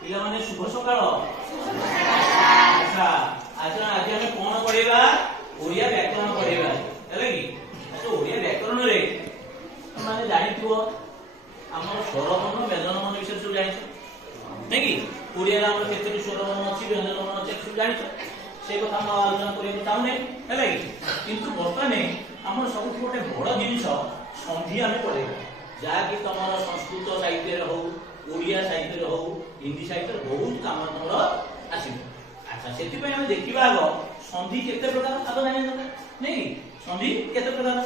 पिला माने शुभ सकाळ। अच्छा आज आम कौन पढ़ेगा ओडिया व्याकरण पढ़ेगा है कि। अच्छा ओडिया व्याकरण रे माने जानि थो हमर स्वरमन व्यंजनमन विषय सब जानि नहीं कि ओडिया रे हमर केते स्वरमन अछि व्यंजनमन अछि सब जानि से कथा हम आलोचना करियो चाहने है कि। किंतु वर्तमाने हमर सब गोटे बड़ जिनिस संधि आमे पढ़ेगा जहा कि तमर संस्कृत साहित्य रे हो ओडिया साहित्य रे हो हिंदी साहित्य रे बहुत काम तमर आसीबो। अच्छा सेति पे हम देखिबा आगो संधि केते प्रकार आगो जानि नहीं संधि केते प्रकार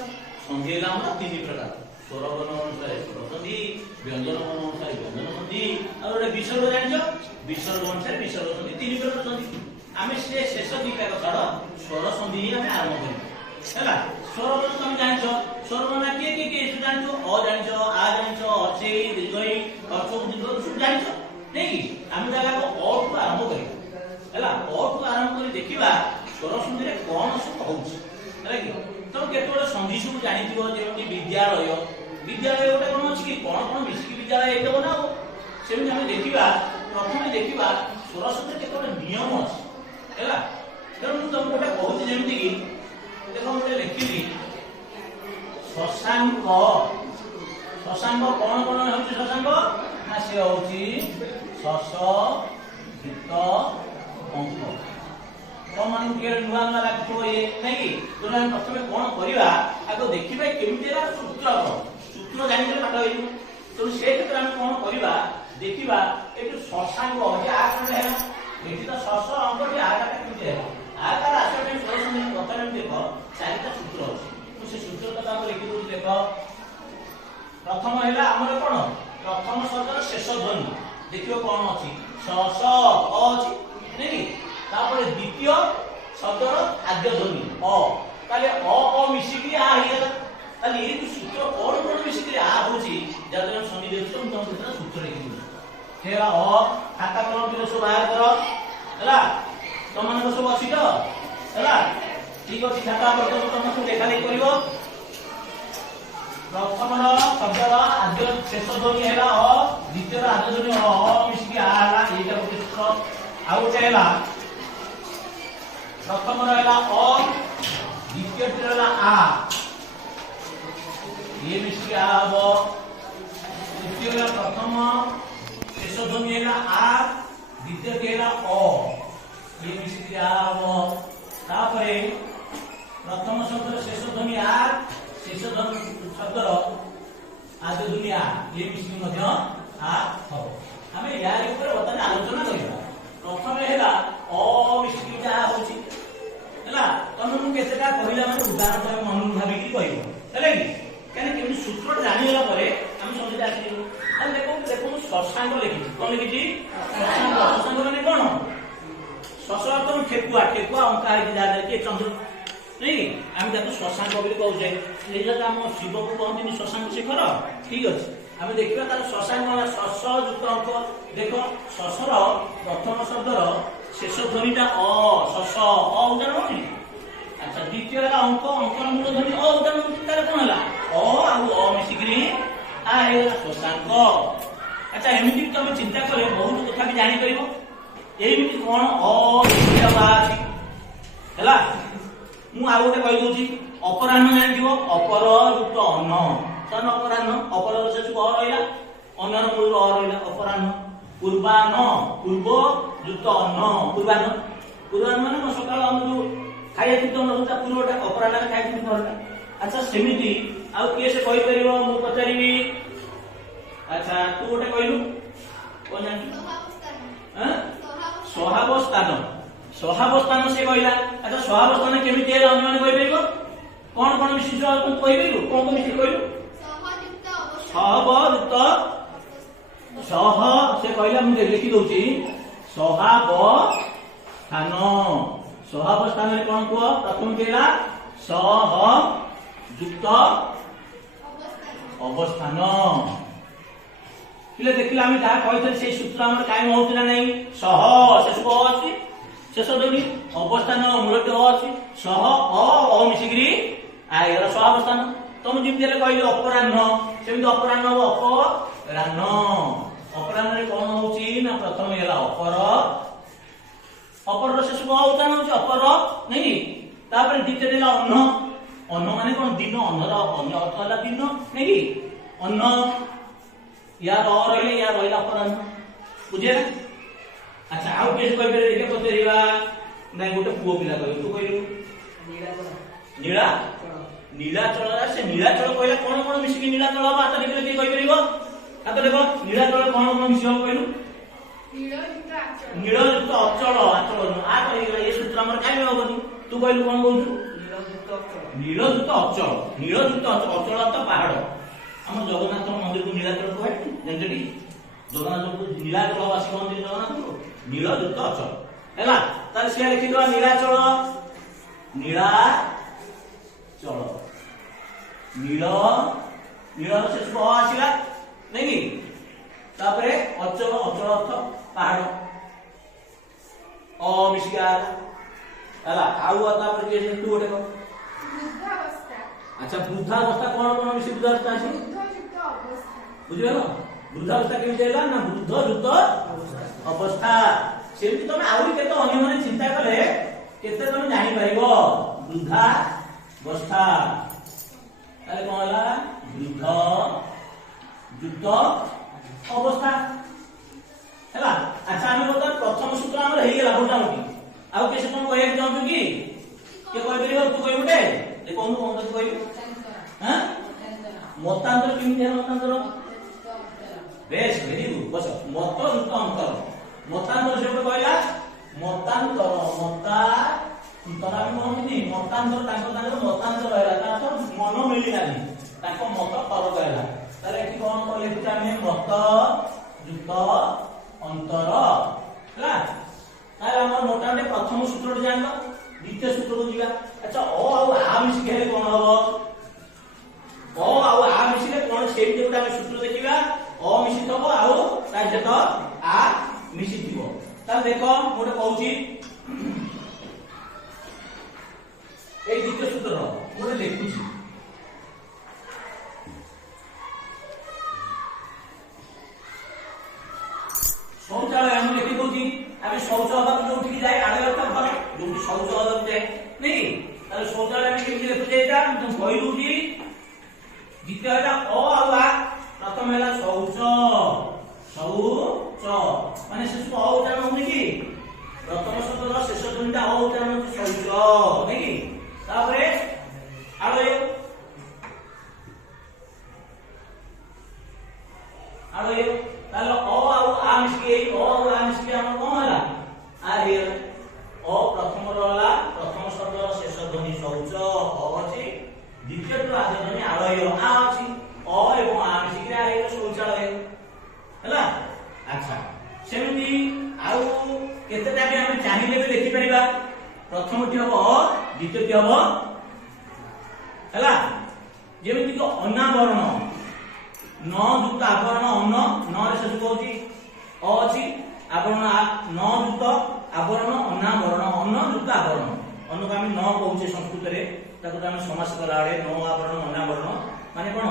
संधि होला हमर तीन प्रकार स्वरगण अनुसार स्वर संधि व्यंजन अनुसार व्यंजन संधि और ओटे विसर्ग जानिछो विसर्ग अनुसार विसर्ग संधि तीन प्रकार संधि। आमे से शेष दिटा कथार स्वर संधि आमे आरंभ करिबा हैला। स्वरगण तुम जानिछो स्वरगण के तू जानिछो अ जानिछो आ जानिछो अचे दीर्घई अचो दीर्घ सब जानिछो नहीं कि आमे जागा को अ टू आरंभ करिबा हैला। अ टू आरंभ करी देखिबा स्वर संधि रे कोन सब होउछ हैला कि। तो केतोळे संधि सब जानिथिबो जेमति विद्यालय विद्यालय गोटे कोन अछि कि कोन मिसिक विद्यालय एते बनाओ सेमि हम देखिबा प्रथमे देखिबा स्वर संधि केतोळे नियम अछि हैला। तेणु मु तुम गोटे कहूछि जेमति कि देखो मोटे लिखिली शशांक शशांक कोन कोन होउछि शशांक ना से होउछि शश भित अंक कमान के नुआ नुआ लागतो ये नहीं कि। तो हम प्रथमे कोन करिवा आगो देखिबा केमितेरा सूत्र सूत्र जानि के पाठ होइबो। तो से क्षेत्र हम कोन करिवा देखिबा एतु शशांक जे आकार है एठी तो शश अंक जे आकार केमिते है आकार आसने स्वर संधि प्रथमे देखो चारिटा सूत्र अछि। तो से सूत्र कथा हम लिखि दउ देखो प्रथम हैला हमर कोन प्रथम शब्दर शेष ध्वनि देखियो कोन अछि शश अ अछि नहीं। तापर द्वितीय शब्दर आद्य ध्वनि अ ताले अ मिसिकी आ हिला ताले ए सूत्र कोन कोन मिसिकी आ होछि जदर संधि देछो तुम केतना सूत्र लिखि हेला अ खाता कोन दिनो सब बाहर करो हैला तमन को सब अछि तो हैला ठीक अछि खाता पर तो तुम सब लेखा लिखि करिवो। प्रथम शब्दर आद्य शेष ध्वनि हैला अ द्वितीय आद्य ध्वनि अ मिसिकी आ हैला एटा को सूत्र आ उठे हैला प्रथम रहला अ द्वितीय रहला आ ये मिसिकी आ हबो द्वितीय रहला प्रथम शेष ध्वनि हैला आ द्वितीय केला अ ये मिसिकी आ हबो। तापरे प्रथम शब्दर शेष ध्वनि आ शेष ध्वनि शब्दर आद्य ध्वनि आ ये मिसिकी मध्य आ हबो। हमें यार ऊपर बतन आलोचना करिबा प्रथमे हैला अ मिसिकी जा होछि हैला। तमे मु केतेटा कहिला माने उदाहरण तमे मन भाबी कि कहिबो हैला कि केने केमि सूत्र जानिला परे हम समझ आसीबो। अब देखो देखो शशांक लिखि कोन लिखिछि शशांक शशांक माने कोन शश अर्थ ठेकुआ ठेकुआ अंका है जा के चंद्र नहीं हम ताको शशांक बोली कहू जे एजा हम शिव को कहतिनि शशांक शेखर ठीक अछि। हम देखिबा तार शशांक शश युक्त अंक देखो शशर प्रथम शब्दर शेष ध्वनिटा अ शश अ उदाहरण होनी। अच्छा द्वितीय अंक अंकर मूल ध्वनि अ उदाहरण तार कोन हला अ आ अ मिसिकरी आ हेला शशांक। अच्छा एमिति तुम चिंता करे बहुत कथा भी जानि परिबो एमिति कोन अ द्वितीय बा अछि हैला। मु आ गोटे कहि दोछि अपराह्न जानिथिबो अपर युक्त अन्न सन अपराह्न अपर से छु अ रहिला अन्नर मूल अ रहिला अपराह्न। पूर्वाह्न पूर्व युक्त अन्न पूर्वाह्न पूर्वाह्न माने सकाळ हम जो खाया युक्त अन्न होता पूर्वटा अपराह्न खाया युक्त अन्न। अच्छा सेमिति आ के से कहि परिबो मु पचारिबी। अच्छा तू गोटे कहिलु कोन जानि सहावस्थान सहावस्थान से कहला। अच्छा सहावस्थान केमिति है अन्य माने कहि परिबो कोन कोन विशेष तुम कहि परिबो कोन कोन विशेष कहिलु सहयुक्त सह से कहला मु लिखि दोछि सहावस्थान सहावस्थान रे कोन को प्रथम केला सह युक्त अवस्थान किले देखिला हम जा कहिथि से सूत्र हमर कायम होउतना नहीं सह शेष को अछि शेष ध्वनि अवस्थान मूलटे अछि सह अ मिसिकरी आइरा सहावस्थान। तुम जिमते कहली अपराह्न सेमि अपराह्न अपराह्न अपराह्न रे कोन होउची ना प्रथम हेला अपर अपर शेष को उच्चारण होची अपर नहीं तापर द्वितीय हेला अन्न अन्न माने कोन दिन अन्नर अन्य अर्थ होला दिन नहीं अन्न या रहले या रहला अपराह्न बुझे ना अच्छा आउ केस कहि पेरे देखे पचरिबा नै गोटे पुओ पिला कहि तू कहिलु नीला नीलाचल से नीलाचल कहला कोन कोन मिसिकी नीलाचल हबा त देखले की कहि परिबो आ त देखो नीलाचल कोन कोन मिसियो कहलु नीलयुक्त अचल अचल आ कहि ये सूत्र हमर काई होबनी तू कहलु कोन बोलु नीलयुक्त अचल अचल त पहाड़ हम जगन्नाथ मंदिर को नीलाचल कहै जनजडी जगन्नाथ को नीलाचल वासी मंदिर जगन्नाथ को नीलयुक्त अचल हैला तार से लिखि दो नीलाचल नीला चल नील नील से स्व आसिला नहीं तापरे अचल अचल अर्थ पहाड़ अ मिसिया हैला आउ तापर के तू गोटे को वृद्धावस्था अच्छा वृद्धावस्था कोन मिसि वृद्धावस्था अछि बुझियो ना वृद्धावस्था के देला ना वृद्ध युक्त अवस्था सेमति तमे आउरी केतो अन्य माने चिंता करे केते तमे जानि पाइबो वृद्धावस्था ताले कोन होला वृद्ध युक्त अवस्था हैला अच्छा हम बता प्रथम सूत्र हमर हेई गेला मोटामोटी आउ केसे कोन कहै जाउ कि के कहि परिबो तू कहि उठे ए कोन कोन तू कहि हां मतांतर किमि है मतांतर बेस वेरी गुड बस मत युक्त अंतर मतांतर से कहला मतांतर मता तरा मोहनी मतांतर तांको मतांतर हैला ता तो मन मिलिला नहीं तांको मत फरक हैला ताले एठी कोन कहले कि आमे मत युक्त अंतर हैला ताले हमर मोटाटे प्रथम सूत्र जानलो द्वितीय सूत्र को जिगा अच्छा ओ आउ आ मिस गेले कोन हबो ओ आउ आ मिसिले कोन सेम जेटा हम सूत्र देखिबा ओ मिसित हबो आउ ता जेत आ मिसि दिबो ता देखो मोटे कहूची ए द्वितीय सूत्र मोटे लिखुची शौचालय हम लिखि दोची आमे शौचालय में जोठी जाय आले अर्थ पर जोठी शौचालय में जाय नहीं ताले शौचालय में केमि लिखु जेटा तुम कहि दोची द्वितीय हेला अ आ प्रथम हेला शौच शौच माने शेष को अ उच्चारण होनी की प्रथम शब्दर शेष ध्वनिटा अ उच्चारण होची शौच नहीं तापरे आलय आलय ताले अ आ मिसकी अ आ मिसकी हम कोन होला आ हे अ प्रथम रहला प्रथम शब्दर शेष ध्वनि शौच अ अछि द्वितीय तो आगे ध्वनि आलय आ अछि अ एवं आ मिसकी आ हे शौचालय हैला अच्छा सेमि आउ केतेटा भी हम चाहिले भी लिखि परिबा प्रथम टी हबो अ द्वितीय टी हबो हैला जेमिति को अनावरण न युक्त आवरण अन्न न रे शेष कहूची अ अछि आवरण न युक्त आवरण अनावरण अन्न युक्त आवरण अन्न को हम न कहूचे संस्कृत रे ताको हम समास करा रे न आवरण अनावरण माने कोन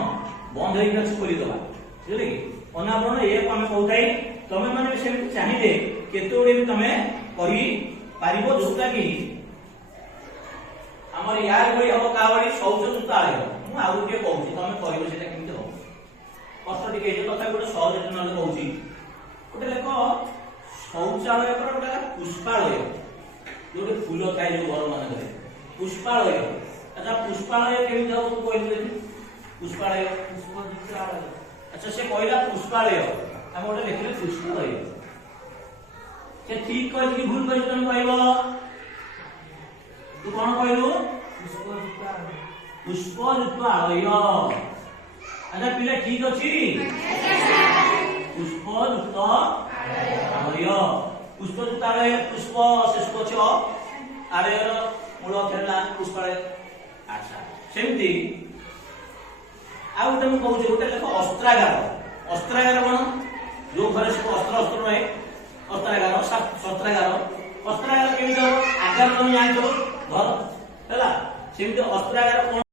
बंद होई गछ खोली दबा बुझले कि अनावरण ए को हम कहउताई तमे माने सेमति चाहिले केतोडे भी तमे कहि पारिबो जोटा कि हमर यार गई हबो कावडी शौच जुताळे मु आउ के कहउची तमे कहिबो सेटा केमति हो कष्ट टिके जे कथा गोटे सहज जन कहउची गोटे लेख शौचालय पर गोटे पुष्पालय जोटे फूल थाए जो घर मान करे पुष्पालय अच्छा पुष्पालय केमति हो तू कहलु पुष्पालय पुष्पजुतालय अच्छा से कहला पुष्पालय हम गोटे लिखले पुष्पालय से ठीक कहली कि भूल कहली तने कहबो तू कोन कहलु पुष्पजुतालय अच्छा पिला ठीक अछि पुष्पजुतालय पुष्पजुतालय पुष्प शेष छ आलयर मूल अक्षरला पुष्पालय अच्छा सेमति आ गोटे मु कहूची गोटे लेख अस्त्रागार अस्त्रागार कोन जो घरे सब अस्त्र अस्त्र रहे अस्त्रागार सत्रागार अस्त्रागार केमि हो आगार तुम जानि घर हैला सेमति अस्त्रागार